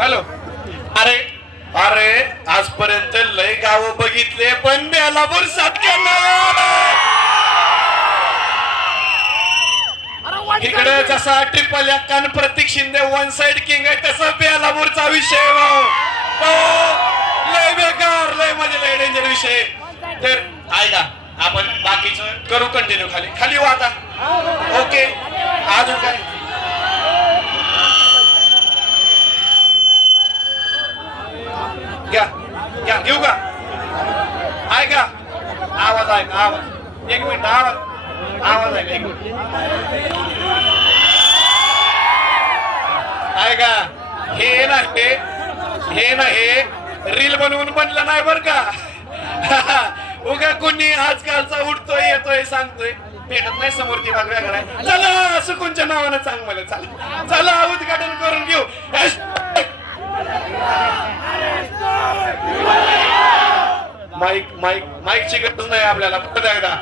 Hello. अरे अरे आजपर्यंत लय गाव बघितले पण बेलापूर इकडे जसा ट्रिपल एक्कान प्रतीक शिंदे वन साइड किंग आहे तसा बेलापूरचा विषय लय बेकार लय म्हणजे लय डेंजर विषय. तर ऐका आपण बाकीचं करू कंटिन्यू. खाली खाली हो आता. ओके अजून काय घ्या घ्या घेऊ का. ऐका आवाज ऐका आवाज. एक मिनिट आवाज आवाज ऐका एक मिनिट. ऐका हे ना हे ना हे रील बनवून बनलं नाही बर का. उगा कोणी आजकालचा उठतोय येतोय सांगतोय भेटत नाही समोर ती भाग वेगळा आहे. चला सुकूनच्या नावानं सांग मला. चला चला उद्घाटन करून घेऊ. माईक माईक माईकची गरज नाही आपल्याला. एकदा